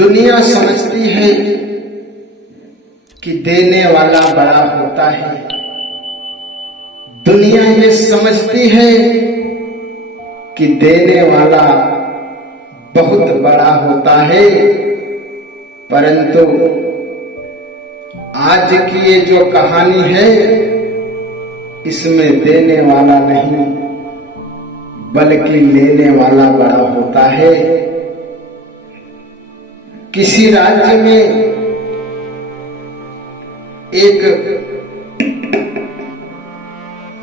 दुनिया समझती है कि देने वाला बड़ा होता है। दुनिया ये समझती है कि देने वाला बहुत बड़ा होता है, परंतु आज की ये जो कहानी है इसमें देने वाला नहीं बल्कि लेने वाला बड़ा होता है। किसी राज्य में एक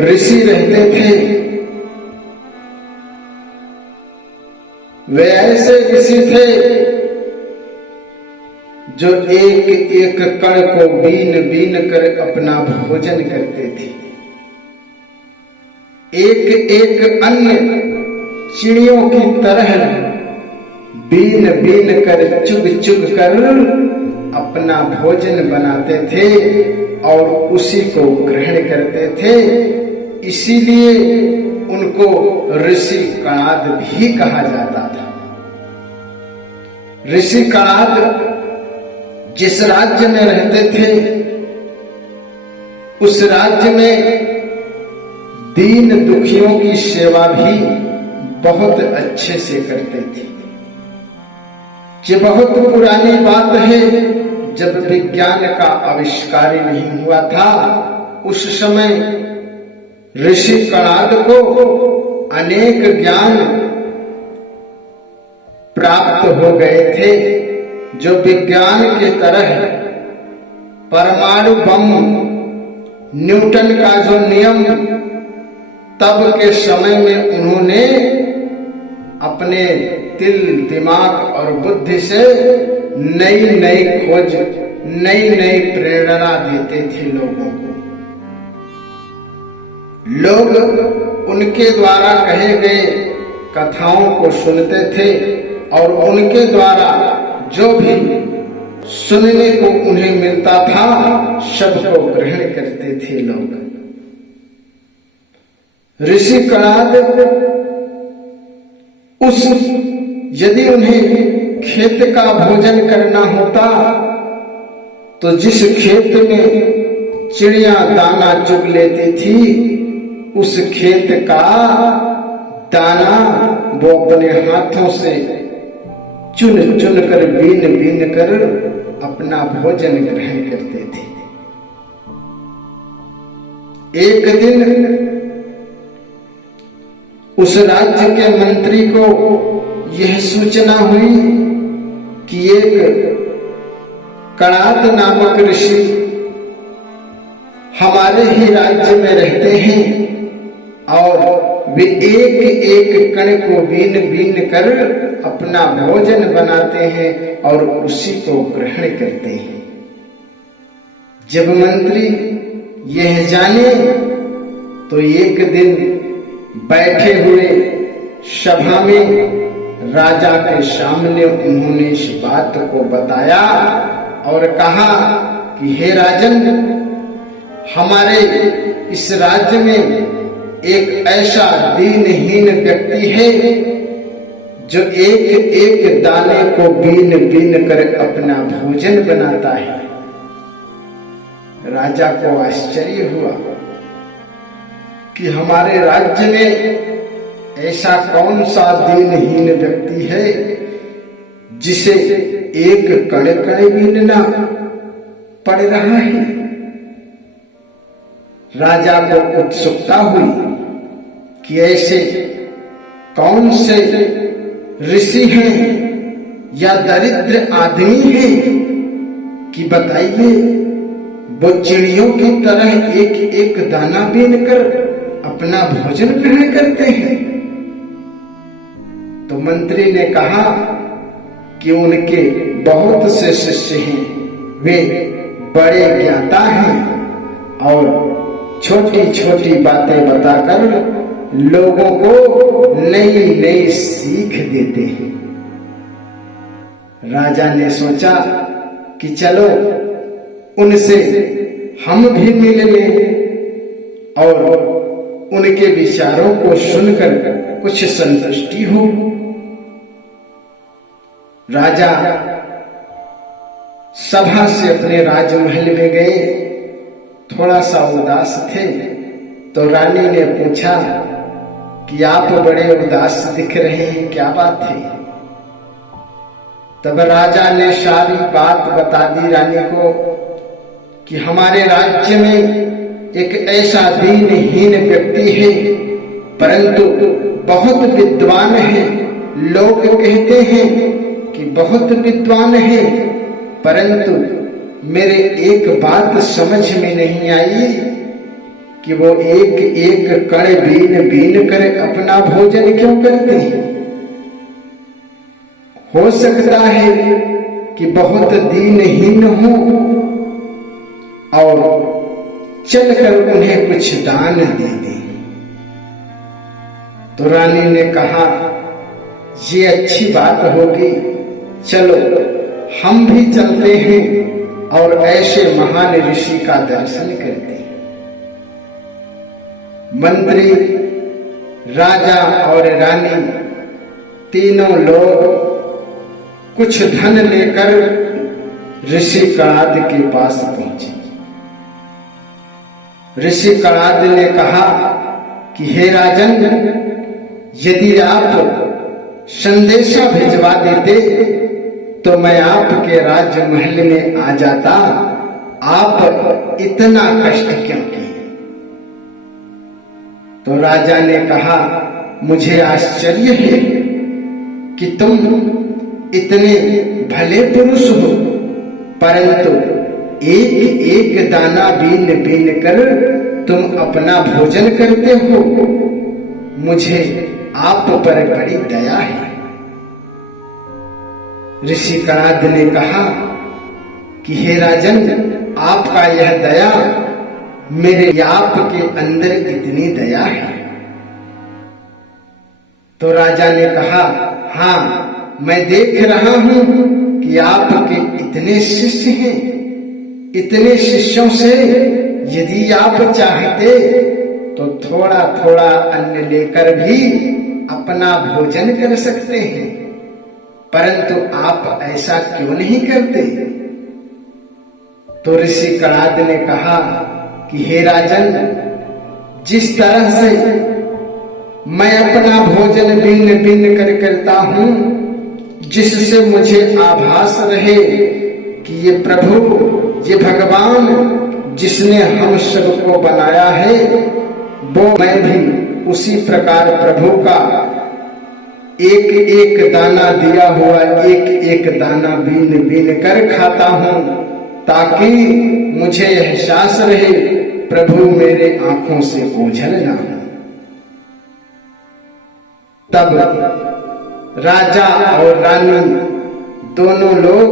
ऋषि रहते थे। वे ऐसे ऋषि थे जो एक एक कण को बीन बीन कर अपना भोजन करते थे। एक एक अन्न चिड़ियों की तरह बीन बीन कर चुग चुग कर अपना भोजन बनाते थे और उसी को ग्रहण करते थे। इसीलिए उनको ऋषि कणाद भी कहा जाता था। ऋषि कणाद जिस राज्य में रहते थे उस राज्य में दीन दुखियों की सेवा भी बहुत अच्छे से करते थे। ये बहुत पुरानी बात है, जब विज्ञान का आविष्कार नहीं हुआ था। उस समय ऋषि कणाद को अनेक ज्ञान प्राप्त हो गए थे, जो विज्ञान के तरह परमाणु बम, न्यूटन का जो नियम तब के समय में उन्होंने अपने दिल दिमाग और बुद्धि से नई नई खोज, नई नई प्रेरणा देते थे लोगों को। लोग उनके द्वारा कहे गए कथाओं को सुनते थे और उनके द्वारा जो भी सुनने को उन्हें मिलता था सबको ग्रहण करते थे लोग। ऋषि कणाद यदि उन्हें खेत का भोजन करना होता तो जिस खेत में चिड़िया दाना चुग लेती थी उस खेत का दाना वो अपने हाथों से चुन चुन कर बीन बीन कर अपना भोजन ग्रहण करते थे। एक दिन उस राज्य के मंत्री को यह सूचना हुई कि एक कणाद नामक ऋषि हमारे ही राज्य में रहते हैं और वे एक एक कण को बीन बीन कर अपना भोजन बनाते हैं और उसी को ग्रहण करते हैं। जब मंत्री यह जाने तो एक दिन बैठे हुए सभा में राजा के सामने उन्होंने इस बात को बताया और कहा कि हे राजन, हमारे इस राज्य में एक ऐसा दीनहीन व्यक्ति है जो एक एक दाने को बीन बीन कर अपना भोजन बनाता है। राजा को आश्चर्य हुआ कि हमारे राज्य में ऐसा कौन सा दीनहीन व्यक्ति है जिसे एक कण कण बीनना पड़ रहा है। राजा को उत्सुकता हुई कि ऐसे कौन से ऋषि हैं या दरिद्र आदमी हैं कि बताइए वो चिड़ियों की तरह एक एक दाना बीन कर अपना भोजन ग्रहण करते हैं। तो मंत्री ने कहा कि उनके बहुत से शिष्य हैं, वे बड़े ज्ञाता हैं और छोटी छोटी बातें बताकर लोगों को नई नई सीख देते हैं। राजा ने सोचा कि चलो उनसे हम भी मिल लें और उनके विचारों को सुनकर कुछ संतुष्टि हो। राजा सभा से अपने राजमहल में गए, थोड़ा सा उदास थे। तो रानी ने पूछा कि आप बड़े उदास दिख रहे हैं, क्या बात है? तब राजा ने सारी बात बता दी रानी को कि हमारे राज्य में एक ऐसा दीनहीन व्यक्ति है, परंतु बहुत विद्वान है। लोग कहते हैं कि बहुत विद्वान है, परंतु मेरे एक बात समझ में नहीं आई कि वो एक एक कण बीन बीन कर अपना भोजन क्यों करते हैं। हो सकता है कि बहुत दीनहीन हो और चलकर उन्हें कुछ दान दे दे। तो रानी ने कहा, ये अच्छी बात होगी, चलो हम भी चलते हैं और ऐसे महान ऋषि का दर्शन करते हैं। मंत्री, राजा और रानी तीनों लोग कुछ धन लेकर ऋषि कणाद के पास पहुंचे। ऋषि कणाद ने कहा कि हे राजन, यदि आप संदेशा भिजवा देते तो मैं आपके राजमहल में आ जाता, आप इतना कष्ट क्यों किए? तो राजा ने कहा, मुझे आश्चर्य है कि तुम इतने भले पुरुष हो, परंतु एक एक दाना बीन बीन कर तुम अपना भोजन करते हो। मुझे आप पर बड़ी दया है। ऋषि कणाद ने कहा कि हे राजन, आपका यह दया, मेरे आपके अंदर इतनी दया है। तो राजा ने कहा, हाँ, मैं देख रहा हूं कि आपके इतने शिष्य हैं। इतने शिष्यों से यदि आप चाहते तो थोड़ा थोड़ा अन्न लेकर भी अपना भोजन कर सकते हैं, परंतु आप ऐसा क्यों नहीं करते? तो ऋषि कणाद ने कहा कि हे राजन, जिस तरह से मैं अपना भोजन बीन बीन कर करता हूं, जिससे मुझे आभास रहे कि ये प्रभु, ये भगवान जिसने हम सबको बनाया है, वो मैं भी उसी प्रकार प्रभु का एक एक दाना दिया हुआ एक एक दाना बीन बीन कर खाता हूं, ताकि मुझे एहसास रहे प्रभु मेरे आंखों से ओझल ना हो। तब राजा और रानी दोनों लोग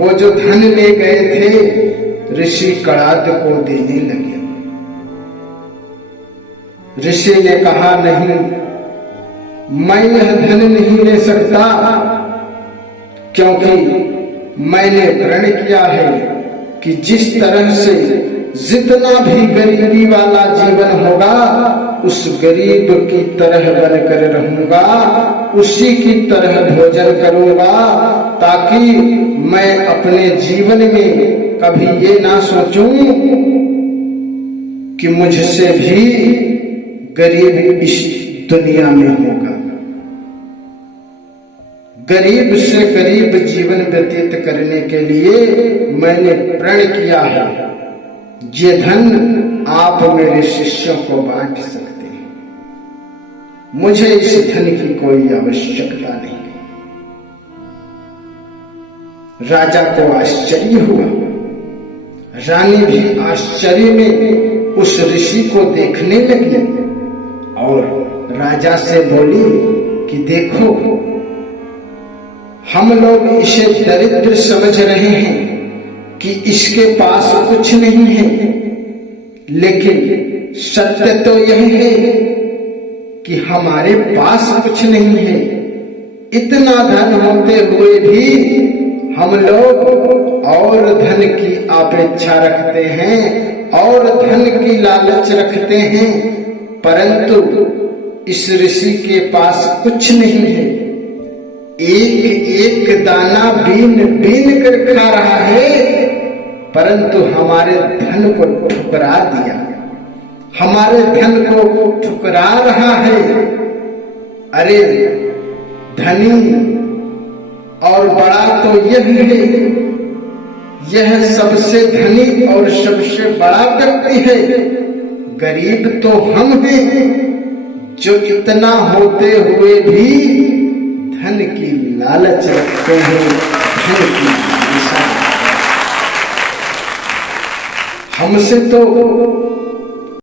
वो जो धन ले गए थे ऋषि कणाद को देने लगे। ऋषि ने कहा, नहीं, मैं यह धन नहीं ले सकता, क्योंकि मैंने प्रण किया है कि जिस तरह से जितना भी गरीबी वाला जीवन होगा, उस गरीब की तरह बनकर रहूंगा, उसी की तरह भोजन करूंगा, ताकि मैं अपने जीवन में कभी ये ना सोचूं कि मुझसे भी गरीब इस दुनिया में होगा। गरीब से गरीब जीवन व्यतीत करने के लिए मैंने प्रण किया है। ये धन आप मेरे शिष्यों को बांट सकते हैं, मुझे इस धन की कोई आवश्यकता नहीं। राजा को आश्चर्य हुआ। रानी भी आश्चर्य में उस ऋषि को देखने लगी और राजा से बोली कि देखो, हम लोग इसे दरिद्र समझ रहे हैं कि इसके पास कुछ नहीं है, लेकिन सत्य तो यह है कि हमारे पास कुछ नहीं है। इतना धन होते हुए भी हम लोग और धन की अपेक्षा रखते हैं और धन की लालच रखते हैं, परंतु इस ऋषि के पास कुछ नहीं है। एक एक दाना बीन बीन कर खा रहा है, परंतु हमारे धन को ठुकरा दिया, हमारे धन को ठुकरा रहा है। अरे धनी और बड़ा तो यह है, यह सबसे धनी और सबसे बड़ा व्यक्ति है। गरीब तो हम हैं जो इतना होते हुए भी धन की लालच रखते हैं, धन की लालसा। हमसे तो